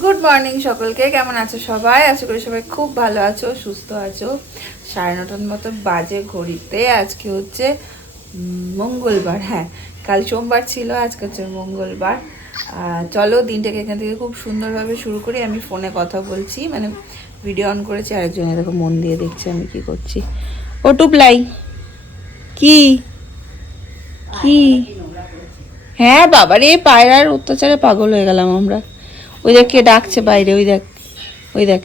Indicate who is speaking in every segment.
Speaker 1: Good morning সকলকে কেমন আছো সবাই? আশা করি সবাই খুব ভালো আছো সুস্থ আছো। সাড়ে নটার মতো বাজে ঘড়িতে আজকে হচ্ছে মঙ্গলবার হ্যাঁ কাল সোমবার ছিল আজকে হচ্ছে মঙ্গলবার। চলো দিনটাকে এখান থেকে খুব সুন্দরভাবে শুরু করি। আমি ফোনে কথা বলছি মানে ভিডিও অন করেছি আরেকজনে দেখো মন দিয়ে দেখছে আমি কি করছি। ও টুপলাই কি? কি? হ্যাঁ বাবারে পায়রার অত্যাচারে পাগল হয়ে গেলাম আমরা। ওই দেখ কে ডাকছে বাইরে, ওই দেখ ওই দেখ।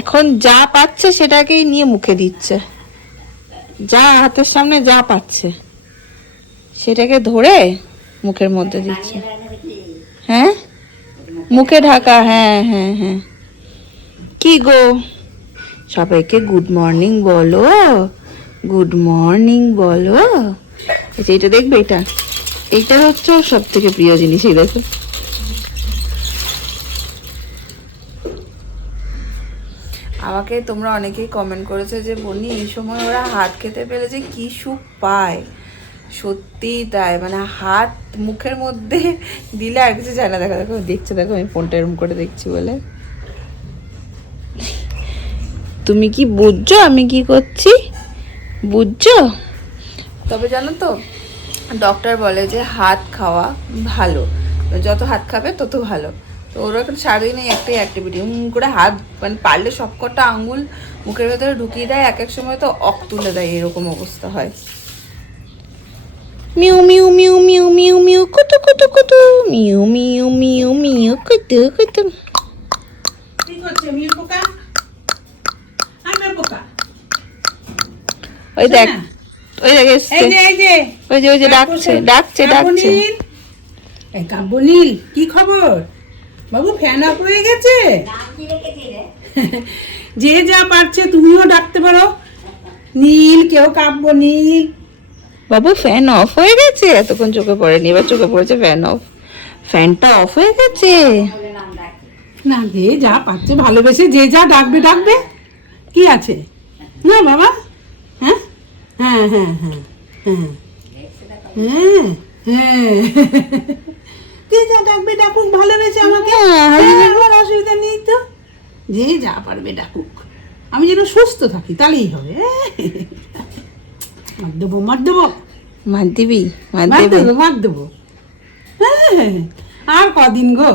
Speaker 1: এখন যা পাচ্ছে সেটাকেই নিয়ে মুখে দিচ্ছে। যা হাতের সামনে যা পাচ্ছে, সেটাকে ধরে মুখের মধ্যে দিচ্ছে। হ্যাঁ? মুখে ঢাকা হ্যাঁ হ্যাঁ হ্যাঁ। কি গো? সবাইকে গুড মর্নিং বলো গুড মর্নিং বলো। এটা দেখবে এটা? এইটা হচ্ছে সব থেকে প্রিয় জিনিস, এই দেখো। আমাকে তোমরা অনেকেই কমেন্ট করেছ যে বনি এই সময় ওরা হাত খেতে পেলে যে কি সুখ পায়? সত্যি তাই মানে হাত মুখের মধ্যে দিলে আর কিছু যায় না। দেখো দেখো, দেখছ, দেখো, আমি ফোনটা এরম করে দেখছি বলে। তুমি কি বুঝছ আমি কি করছি? বুঝছ? তবে জানো তো ডক্টর বলে যে হাত খাওয়া ভালো। যত হাত খাবে তত ভালো। তো ওরা এখন সারাদিনই একটাই অ্যাক্টিভিটি উম করে হাত মানে পারলে সবকটা আঙ্গুল মুখের ভেতরে ঢুকিয়ে দেয় এক এক সময় তো অক তুলে দেয় এরকম অবস্থা হয়। মিউ মিউ মিউ মিউ মিউ মিউ কুতু কুতু কুতু মিউ মিউ মিউ মিউ কুতু কুতু। ওই দেখ ওই দেখ এসছে।
Speaker 2: যে এই যে।
Speaker 1: ওই যে ওই যে ডাকছে ডাকছে ডাকছে।
Speaker 2: এই কাব্যনীল কি খবর? বাবু ফ্যান অফ হয়ে গেছে? যে যা পারছে তুমিও ডাকতে পারো। নীল কেউ কাব্য নীল।
Speaker 1: বাবু ফ্যান অফ হয়ে গেছে? এতক্ষণ চোখে পড়েনি এবার চোখে পড়েছে ফ্যান অফ ফ্যানটা অফ হয়ে গেছে?
Speaker 2: না যে যা পাচ্ছে ভালোবেসে যে যা ডাকবে ডাকবে। কি আছে? না বাবা? হ্যাঁ? হ্যাঁ হ্যাঁ হ্যাঁ হ্যাঁ হ্যাঁ হ্যাঁ। যে যা ডাকবে ডাকুক ভালোবেসে আমাকে?
Speaker 1: হ্যাঁ,
Speaker 2: হ্যাঁ, আমার অসুবিধা নেই তো। যে যা পারবে ডাকুক। আমি যেন সুস্থ থাকি তাহলেই হবে। মার দেবো মার দেবো
Speaker 1: মার দিবি মার দেবো।
Speaker 2: মার দেবো হ্যাঁ আর কদিন গো?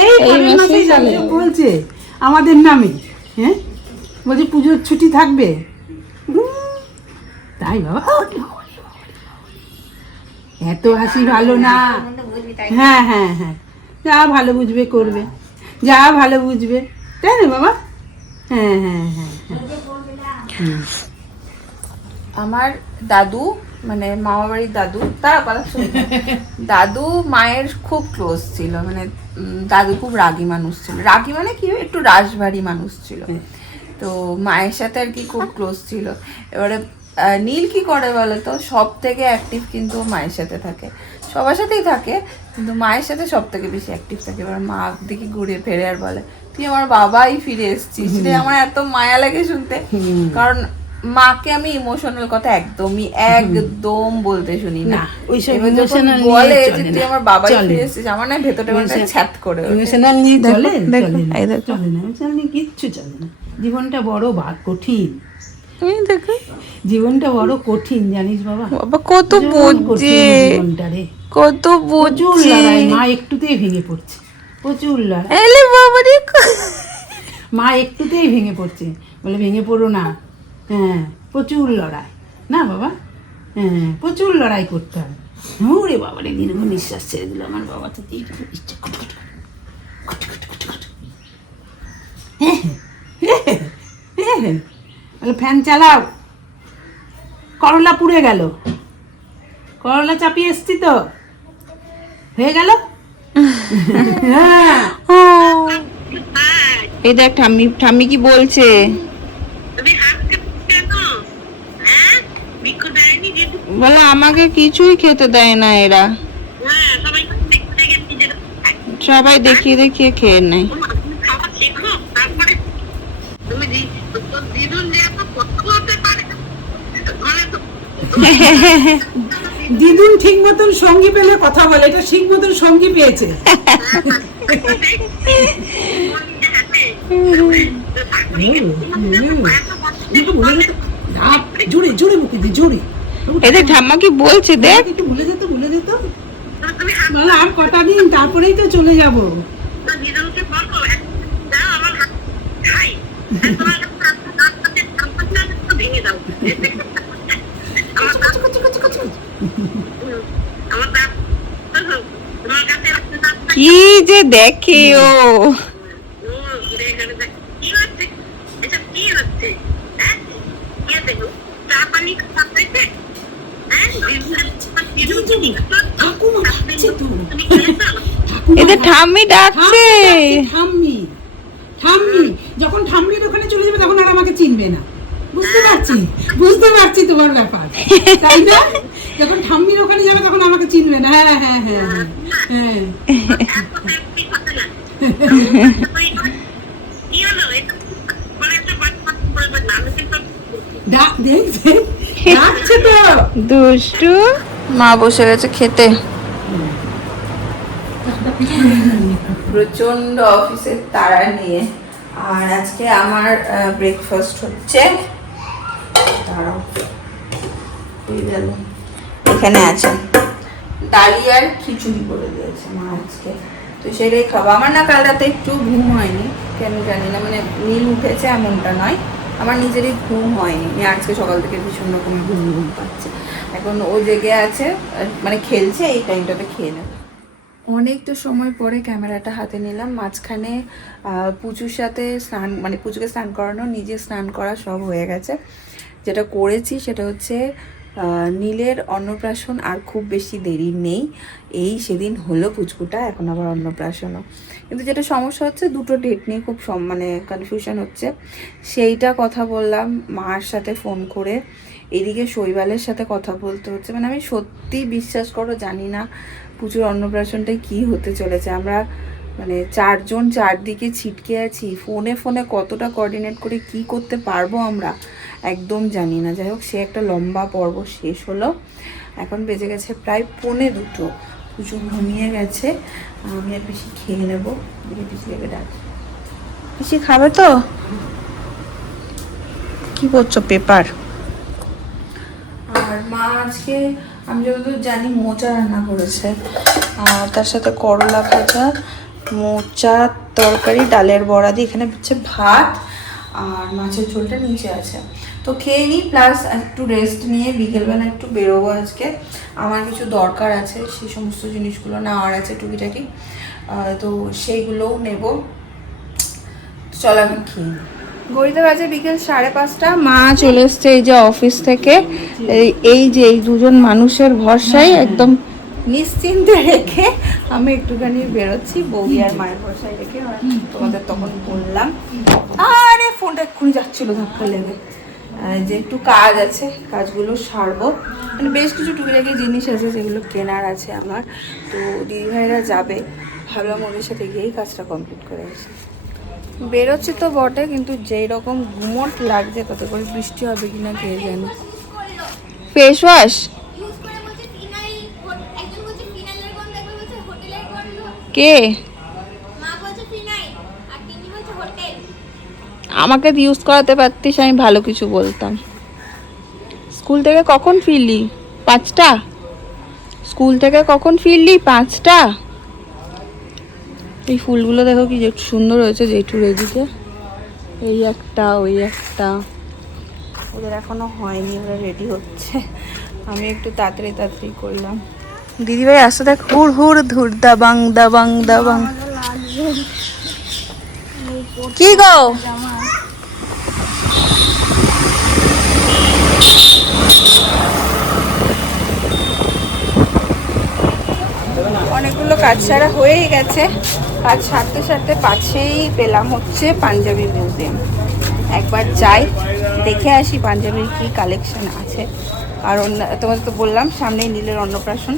Speaker 2: এই
Speaker 1: মাসেই
Speaker 2: যাবে। বলছে আমাদের নামে হ্যাঁ? বলছে পুজোর ছুটি থাকবে। তাই বাবা। এত হাসি ভালো না। হ্যাঁ হ্যাঁ হ্যাঁ। যা ভালো বুঝবে করবে। যা ভালো বুঝবে। তাই না বাবা? হ্যাঁ হ্যাঁ হ্যাঁ হ্যাঁ।
Speaker 1: আমার দাদু মানে মামা বাড়ির দাদু তারা কথা শুনি। দাদু মায়ের খুব ক্লোজ ছিল মানে দাদু খুব রাগী মানুষ ছিল। রাগী মানে কি? একটু রাশভারী মানুষ ছিল। তো মায়ের সাথে আর কি খুব ক্লোজ ছিল। এবারে নীল কি করে বলো তো? সব থেকে অ্যাক্টিভ কিন্তু মায়ের সাথে থাকে। সবার সাথেই থাকে কিন্তু মায়ের সাথে সব থেকে বেশি অ্যাক্টিভ থাকে। এবার মা দেখি ঘুরে ফেরে আর বলে তুই আমার বাবাই ফিরে এসছিস রে আমার এত মায়া লাগে শুনতে। কারণ মাকে আমি ইমোশনাল কথা একদমই একদম বলতে শুনি না।
Speaker 2: না, ওইসব
Speaker 1: এবার যখন
Speaker 2: emotional নিয়ে
Speaker 1: বলে যে তুই আমার বাবাই ফিরে এসেছিস আমার না ভেতরটা মানে ছ্যাত করে
Speaker 2: ইমোশনাল নিয়ে চলে চলে না।
Speaker 1: এই
Speaker 2: চলে না কিচ্ছু চলে না। জীবনটা বড় বা কঠিন।
Speaker 1: তুমি দেখো।
Speaker 2: জীবনটা বড় কঠিন জানিস বাবা।
Speaker 1: বাবা কত
Speaker 2: রে।
Speaker 1: কত
Speaker 2: লড়াই মা একটুতেই ভেঙে পড়ছে। প্রচুর লড়াই।
Speaker 1: এলে বাবা রে।
Speaker 2: মা একটুতেই ভেঙে পড়ছে। বলে ভেঙে পড়ো না। হ্যাঁ প্রচুর লড়াই। না বাবা? হ্যাঁ প্রচুর লড়াই করতে হবে। ওরে বাবা রে দিন নিঃশ্বাস ছেড়ে দিল আমার বাবা। তো ইচ্ছে হ্যাঁ, হ্যাঁ, হ্যাঁ, হ্যাঁ। বলে ফ্যান চালাও। করলা পুড়ে গেল। করলা চাপিয়ে এসছি তো। হয়ে গেল? হ্যাঁ।
Speaker 1: ও। এই দেখ ঠাম্মি ঠাম্মি কি বলছে? বলে আমাকে কিছুই খেতে দেয় না এরা। সবাই দেখিয়ে দেখিয়ে খেয়ে নেয়।
Speaker 2: দিদুন ঠিক মতন সঙ্গী পেলে কথা বলে এটা ঠিক মতন সঙ্গী পেয়েছে। জোরে জোরে মুখে দি জোরে
Speaker 1: এদের ঠাম্মা কি বলছে দেখ।
Speaker 2: একটু ভুলে যেত ভুলে যেত। বলো আর কটা দিন তারপরেই তো চলে যাব।
Speaker 1: কি যে দেখে ও। এদের ঠাম্মি ডাকছে।
Speaker 2: ঠাম্মি ঠাম্মি যখন ঠাম্মির ওখানে চলে যাবে তখন আর আমাকে চিনবে না। বুঝতে পারছি বুঝতে পারছি তোমার ব্যাপার। তাই না? যখন ঠাম্মির ওখানে যাবে তখন আমাকে চিনবে না। হ্যাঁ হ্যাঁ হ্যাঁ হ্যাঁ তো।
Speaker 1: দুষ্টু মা বসে গেছে খেতে। প্রচণ্ড অফিসের তাড়া নিয়ে। আর আজকে আমার ব্রেকফাস্ট হচ্ছে। দাঁড়াও এই গেল। এখানে আছে। ডালিয়ার খিচুড়ি করে দিয়েছে মা আজকে। তো সেটাই খাব। আমার না কাল রাতে একটু ঘুম হয়নি, কেন জানি না মানে নীল উঠেছে এমনটা নয়। আমার নিজেরই ঘুম হয়নি। আজকে সকাল থেকে ভীষণ রকম ঘুম ঘুম পাচ্ছে। এখন ও জেগে আছে মানে খেলছে, এই টাইমটাতে খেয়ে নেবে। অনেকটা সময় পরে ক্যামেরাটা হাতে নিলাম। মাঝখানে পুচুর সাথে স্নান মানে পুচুকে স্নান করানো, নিজে স্নান করা সব হয়ে গেছে। যেটা করেছি সেটা হচ্ছে নীলের অন্নপ্রাশন আর খুব বেশি দেরি নেই। এই সেদিন হলো পুচকুটা, এখন আবার অন্নপ্রাশনও। কিন্তু যেটা সমস্যা হচ্ছে, দুটো ডেট নিয়ে খুব মানে কনফিউশন হচ্ছে। সেইটা কথা বললাম মার সাথে ফোন করে। এদিকে শৈবালের সাথে কথা বলতে হচ্ছে। মানে আমি সত্যি বিশ্বাস করো, জানি না পুজোর অন্নপ্রাশনটায় কি হতে চলেছে। আমরা মানে চারজন চারদিকে ছিটকে আছি। ফোনে ফোনে কতটা কোঅর্ডিনেট করে কি করতে পারব আমরা? একদম জানি না। যাই হোক সে একটা লম্বা পর্ব শেষ হলো। এখন বেজে গেছে প্রায় পৌনে দুটো। পুজো ঘুমিয়ে গেছে। আমি আর বেশি খেয়ে নেব। লেগে ডাক বেশি খাবে তো? কি করছ পেপার? আর মা আজকে আমি যতদূর জানি মোচা রান্না করেছে। আর তার সাথে করলা ভাজা মোচা তরকারি ডালের বড়া দিয়ে এখানে হচ্ছে ভাত আর মাছের ঝোলটা নিচে আছে। তো খেয়ে নিই প্লাস একটু রেস্ট নিয়ে বিকেলবেলা একটু বেরোবো আজকে। আমার কিছু দরকার আছে সেই সমস্ত জিনিসগুলো নেওয়ার আছে টুকিটাকি। তো সেইগুলোও নেব। চল এখন খেয়ে নিই। ঘড়িতে বাজে বিকেল সাড়ে পাঁচটা। মা চলে এসছে এই যে অফিস থেকে। এই এই যে এই দুজন মানুষের ভরসায় একদম নিশ্চিন্তে রেখে আমি একটুখানি বেরোচ্ছি। বৌদি আর মায়ের ভরসায় রেখে তোমাদের তখন বললাম। আরে যাচ্ছিল ধাক্কা লেগে। যে একটু কাজ আছে কাজগুলো সারবো। মানে বেশ কিছু টুকিটাকি জিনিস আছে যেগুলো কেনার আছে আমার। তো দিদিভাইরা যাবে ভাবলাম ওদের সাথে গিয়েই কাজটা কমপ্লিট করে আসি। বেরোচ্ছে তো বটে কিন্তু যেই রকম গুমট লাগছে তাতে করে বৃষ্টি হবে কিনা কে জানে। ফেস ওয়াশ
Speaker 3: ইউজ করে বলছে ফিনাইল একজন বলছে ফিনাইলের গন্ধ একজন বলছে হোটেলের গন্ধ
Speaker 1: কে
Speaker 3: মা বলছে ফিনাইল আর তিনি বলছে হোটেল
Speaker 1: আমাকে ইউজ করাতে পারতিস আমি ভালো কিছু বলতাম। স্কুল থেকে কখন ফিরলি? পাঁচটা? স্কুল থেকে কখন ফিরলি? পাঁচটা? এই ফুলগুলো দেখো কি যে সুন্দর হয়েছে জেঠুর এদিকে। এই একটা ওই একটা। ওদের এখনও হয়নি ওরা রেডি হচ্ছে। আমি একটু তাড়াতাড়ি তাড়াতাড়ি করলাম। দিদিভাই আসতে দেখ হুড় হুড় ধুর দাবাং দাবাং দাবাং। কি গো? কাজ সারা হয়েই গেছে। কাজ সারতে সারতে পাশেই পেলাম হচ্ছে পাঞ্জাবি মিউজিয়াম একবার যাই দেখে আসি পাঞ্জাবির কি কালেকশন আছে। কারণ তোমাদের তো বললাম সামনেই নীলের অন্নপ্রাশন।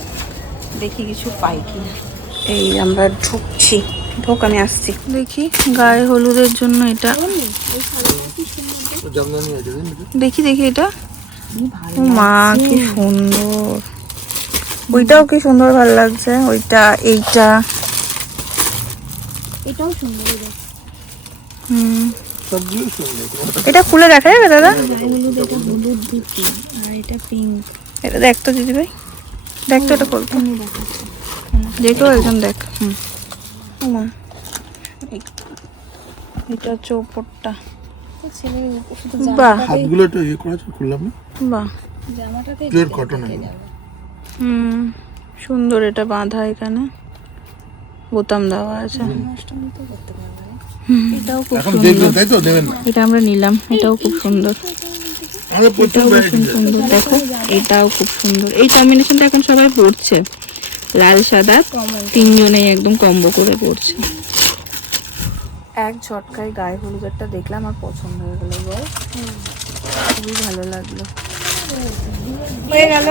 Speaker 1: দেখি কিছু পাই কি এই আমরা ঢুকছি। ঢোক আমি আসছি। দেখি গায়ে হলুদের জন্য এটা। দেখি দেখি এটা। মা কি সুন্দর। ওইটাও কি সুন্দর ভালো লাগছে? ওইটা এইটা।
Speaker 3: এটাও সুন্দর
Speaker 1: হুম। এটা খুলে দেখা যাবে দাদা?
Speaker 3: এটা ধুতি আর এটা পিঙ্ক
Speaker 1: এটা দেখ তো দিদি ভাই। দেখ তো এটা
Speaker 3: দেখাচ্ছি।
Speaker 1: দেখো একজন দেখ হুম। ওমা। এটা হচ্ছে ওপরটা। বাহ।
Speaker 4: হাতগুলো একটু ইয়ে করা খুললাম না?
Speaker 1: বাহ।
Speaker 3: জামাটাতে
Speaker 4: কটন
Speaker 1: হুম সুন্দর এটা বাঁধা এখানে। বোতাম দেওয়া আছে। এটাও খুব সুন্দর। এটা আমরা নিলাম। এটাও খুব সুন্দর।
Speaker 4: আমাদের
Speaker 1: এটাও ভীষণ সুন্দর। দেখো এটাও খুব সুন্দর। এই কম্বিনেশনটা এখন সবাই পড়ছে। লাল সাদা তিনজনেই একদম কম্বো করে পড়ছে। এক ঝটকায় গায়ে দেখলাম আর পছন্দ হয়ে গেল। বল। খুবই ভালো লাগল। হয়ে গেল।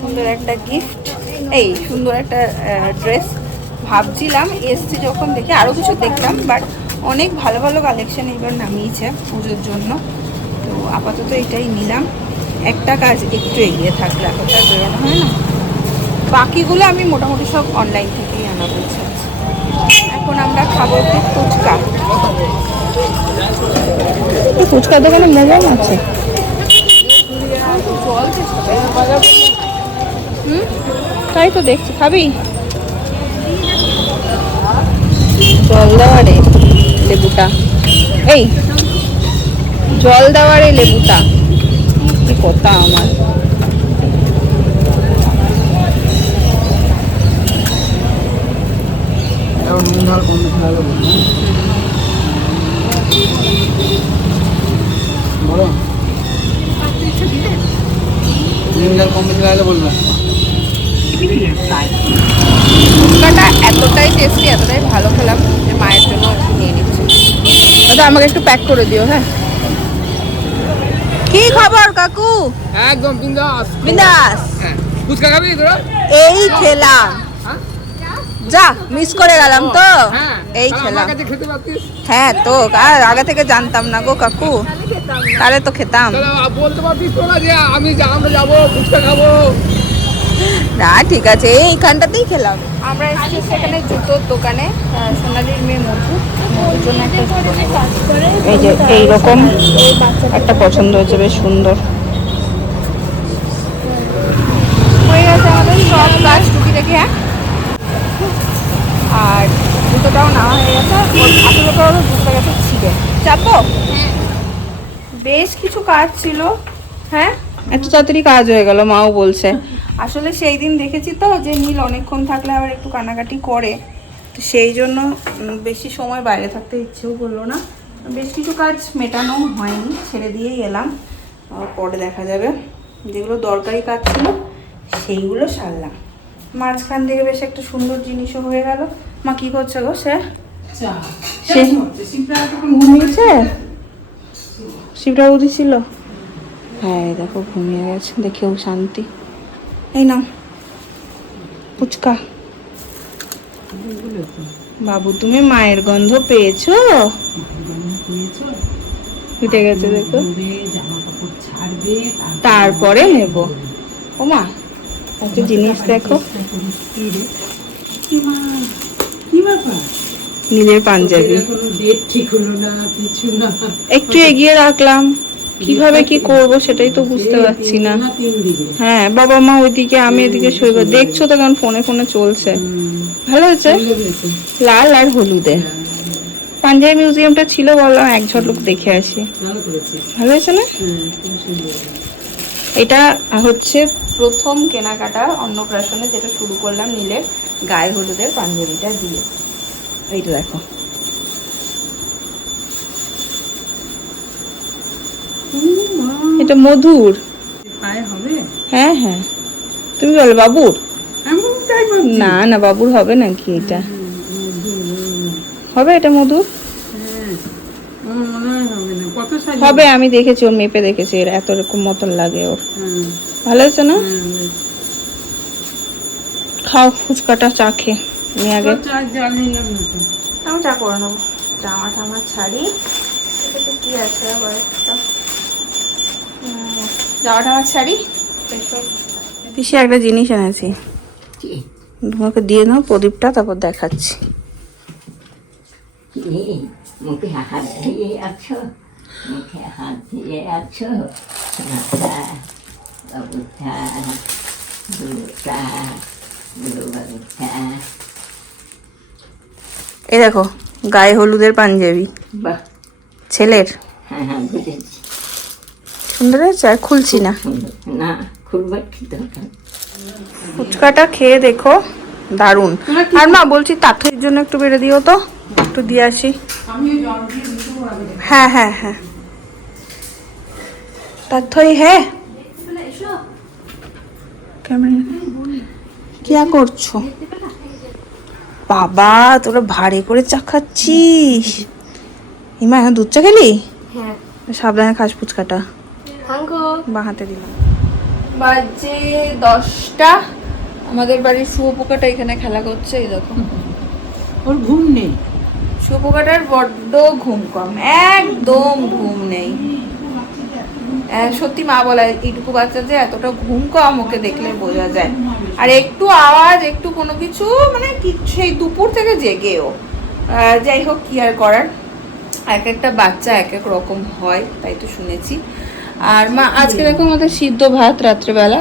Speaker 1: সুন্দর একটা গিফট এই সুন্দর একটা ড্রেস ভাবছিলাম এসছি যখন দেখে আরও কিছু দেখলাম বাট অনেক ভালো ভালো কালেকশন এবার নামিয়েছে পুজোর জন্য। তো আপাতত এটাই নিলাম। একটা কাজ একটু এগিয়ে থাকলে আর বেরোনো হয় না। বাকিগুলো আমি মোটামুটি সব অনলাইন থেকেই আনা বলছি এখন আমরা খাব একটু ফুচকা। ফুচকার দোকানে মোবাইল আছে? হুম? তাই তো দেখছি। খাবি? জল দেওয়া রে লেবুটা। এই জল দেওয়া রে লেবুটা। কি কথা আমার।
Speaker 4: বলো আর কম বেশি লাগালে বলবে।
Speaker 1: ফুচকাটা এতটাই টেস্টি এতটাই ভালো খেলাম যে মায়ের জন্য একটু নিয়ে নিচ্ছি। দাদা আমাকে একটু প্যাক করে দিও হ্যাঁ? কি খবর কাকু?
Speaker 5: একদম বিন্দাস।
Speaker 1: বিন্দাস।
Speaker 5: হ্যাঁ। ফুচকা খাবি তোরা?
Speaker 1: এই খেলাম। যা মিস করে গেলাম তো।
Speaker 5: হ্যাঁ
Speaker 1: এই
Speaker 5: পারতিস?
Speaker 1: হ্যাঁ তো আর আগে থেকে জানতাম না গো কাকু। তাহলে তো খেতাম।
Speaker 5: বলতে পারতিস তোরা যে আমি আমরা যাব ফুচকা খাব
Speaker 1: না ঠিক আছে এইখানটাতেই খেলাম। আমরা এসেছি সেখানে জুতোর দোকানে সোনালির মেয়ে মধু। মধুর জন্য একটা এই যে এইরকম একটা পছন্দ হয়েছে বেশ সুন্দর। হয়ে গেছে আমাদের সব কাজ টুকি রেখে হ্যাঁ? আর জুতোটাও নেওয়া হয়ে গেছে। আসলে তো বুঝতে গেছে ছিঁড়ে। চাপো বেশ কিছু কাজ ছিল। হ্যাঁ? একটু তাড়াতাড়ি কাজ হয়ে গেল মাও বলছে। আসলে সেই দিন দেখেছি তো যে নীল অনেকক্ষণ থাকলে আবার একটু কানাকাটি করে। তো সেই জন্য বেশি সময় বাইরে থাকতে ইচ্ছেও করল না। বেশ কিছু কাজ মেটানো হয়নি ছেড়ে দিয়েই এলাম। পরে দেখা যাবে। যেগুলো দরকারি কাজ ছিল সেইগুলো সারলাম। মাঝখান থেকে বেশ একটা সুন্দর জিনিসও হয়ে গেল। মা কি করছে গো সে?
Speaker 2: চা। শিবরা তখন
Speaker 1: ঘুমিয়েছে? শিবরা উঠেছিল হ্যাঁ দেখো ঘুমিয়ে গেছে দেখেও শান্তি। এই নাও ফুচকা। বাবু তুমি মায়ের গন্ধ পেয়েছ? ফুটে গেছে দেখো। তারপরে নেব। ও মা জিনিস দেখো। নীলের পাঞ্জাবি। একটু এগিয়ে রাখলাম। কীভাবে কি করব সেটাই তো বুঝতে পারছি না। হ্যাঁ বাবা মা ওইদিকে, আমি এদিকে শৈব দেখছ তো কারণ ফোনে ফোনে চলছে। ভালো হয়েছে? লাল আর হলুদে। পাঞ্জাবি মিউজিয়ামটা ছিল বললাম এক ঝলক দেখে আসি।
Speaker 2: ভালো
Speaker 1: হয়েছে না? এটা হচ্ছে প্রথম কেনাকাটা অন্নপ্রাশনে যেটা শুরু করলাম নীলের গায়ে হলুদের পাঞ্জাবিটা দিয়ে। এইটা দেখো। এটা মধুর।
Speaker 2: হবে?
Speaker 1: হ্যাঁ হ্যাঁ। তুমি বলো বাবুর? না না বাবুর হবে নাকি এটা? হবে এটা মধুর
Speaker 2: হ্যাঁ আমার মনে হয় হবে না। কত সাইজ
Speaker 1: হবে আমি দেখেছি ওর মেপে দেখেছি এর এত রকম মতন লাগে ওর। ভালো হয়েছে না? খাও ফুচকাটা চা খেয়ে আমি আগে।
Speaker 2: চা
Speaker 1: আমি করে নেব। জামা টামা ছাড়ি। এটাতে কি আছে আবার একটা? জামা টামা ছাড়ি। পিসি একটা জিনিস এনেছি। তোমাকে দিয়ে নাও প্রদীপটা তারপর দেখাচ্ছি।
Speaker 6: কি? মুখে হাত দিয়ে আছো মুখে হাত দিয়ে আছো মাথা বাবুটা দুটা বাবুটা
Speaker 1: এই দেখো গায়ে হলুদের পাঞ্জাবি।
Speaker 6: বাহ।
Speaker 1: ছেলের?
Speaker 6: হ্যাঁ হ্যাঁ বুঝেছি।
Speaker 1: সুন্দর হয়েছে আর খুলছি না।
Speaker 6: না খুলবার কি দরকার?
Speaker 1: ফুচকাটা খেয়ে দেখো। দারুণ। আর মা বলছি তাঁতের জন্য একটু বেড়ে দিও তো। একটু দিয়ে আসি। হ্যাঁ হ্যাঁ হ্যাঁ। তাথই হ্যাঁ কি করছ? বাবা তোরা ভারী করে চা খাচ্ছিস। হিমা এখন দুধ চা খেলি?
Speaker 3: হ্যাঁ।
Speaker 1: সাবধানে খাস ফুচকাটা। বা হাতে দিলাম। বাজে দশটা। আমাদের বাড়ির শুয়োপোকাটা এখানে খেলা করছে এই দেখো।
Speaker 2: ওর ঘুম নেই।
Speaker 1: শুয়োপোকাটার বড্ড ঘুম কম একদম ঘুম নেই। সত্যি মা বলে এইটুকু বাচ্চা যে এতটা ঘুম কম ওকে দেখলে বোঝা যায়। আর একটু আওয়াজ একটু কোনো কিছু মানে সেই দুপুর থেকে জেগেও যাই হোক কি আর করার? এক একটা বাচ্চা এক এক রকম হয় তাই তো শুনেছি। আর মা, আজকে দেখো আমাদের সিদ্ধ ভাত রাত্রেবেলা।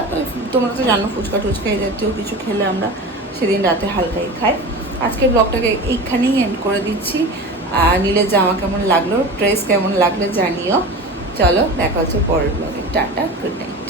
Speaker 1: তোমরা তো জানো, ফুচকা টুচকা এই জাতীয় কিছু খেলে আমরা সেদিন রাতে হালকাই খাই। আজকের ব্লগটাকে এইখানেই এন্ড করে দিচ্ছি। আর নীলের জামা কেমন লাগল, ড্রেস কেমন লাগল জানিও। চলো, দেখা হচ্ছে পরের ব্লগে। Tata good night